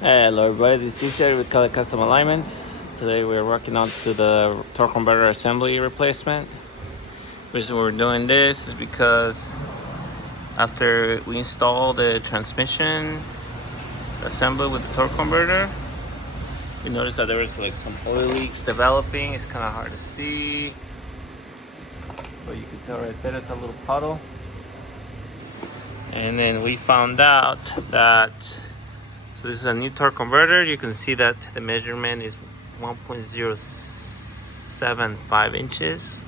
Hello everybody, this is here with Color Custom Alignments. Today we're working on to the torque converter assembly replacement. The reason we're doing this is because after we install the transmission assembly with the torque converter, we noticed that there was like some oil leaks developing. It's kind of hard to see, but you can tell right there it's a little puddle. And then we found out that so this is a new torque converter. You can see that the measurement is 1.075 inches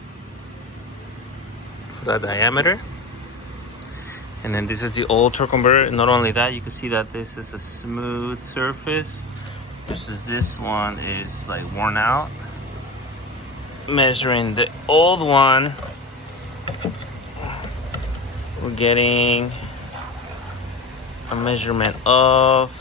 for that diameter. And then this is the old torque converter. Not only that, you can see that this is a smooth surface versus this one is like worn out. Measuring the old one, we're getting a measurement of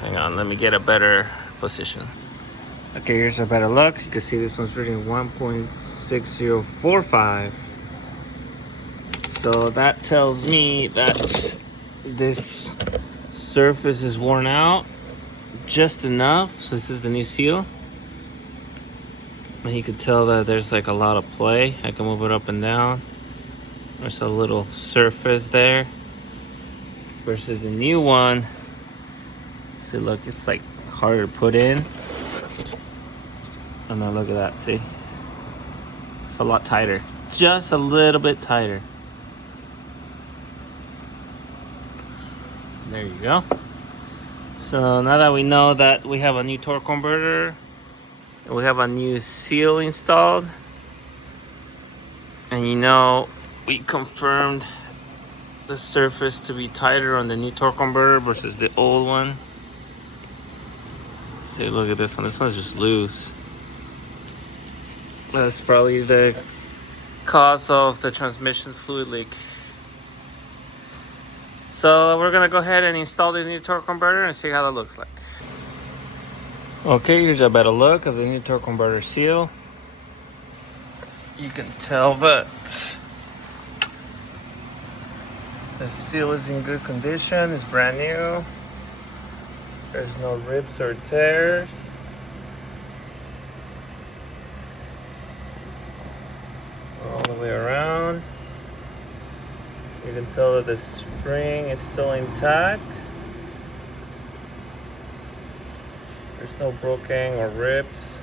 hang on, let me get a better position. Okay, here's a better look. You can see this one's reading 1.6045. So that tells me that this surface is worn out just enough. So this is the new seal. And you can tell that there's like a lot of play. I can move it up and down. There's a little surface there. Versus the new one. See, look, it's like harder to put in. And now look at that, see? It's a lot tighter. Just a little bit tighter. There you go. So now that we know that we have a new torque converter, and we have a new seal installed, and we confirmed the surface to be tighter on the new torque converter versus the old one. See, look at this one. This one's just loose. That's probably the cause of the transmission fluid leak. So we're gonna go ahead and install this new torque converter and see how that looks like. Okay, here's a better look of the new torque converter seal. You can tell that the seal is in good condition. It's brand new. There's no rips or tears. All the way around. You can tell that the spring is still intact. There's no broken or rips.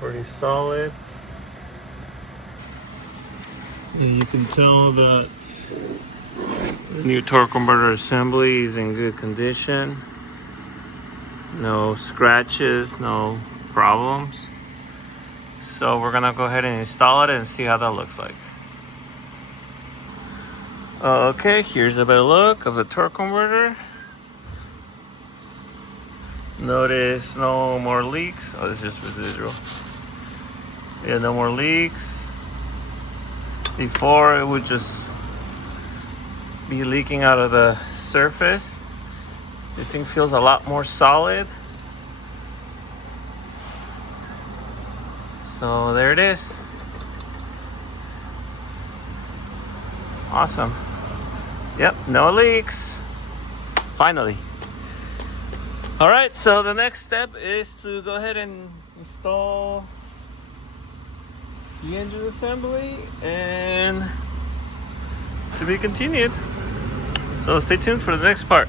Pretty solid. And you can tell that the new torque converter assembly is in good condition. No scratches, no problems. So we're gonna go ahead and install it and see how that looks like. Okay, here's a better look of the torque converter. Notice no more leaks. Oh, this is just residual. Yeah, no more leaks. Before it would just be leaking out of the surface. This thing feels a lot more solid. So there it is. Awesome. Yep, no leaks. Finally. All right, so the next step is to go ahead and install the engine assembly and to be continued. So stay tuned for the next part.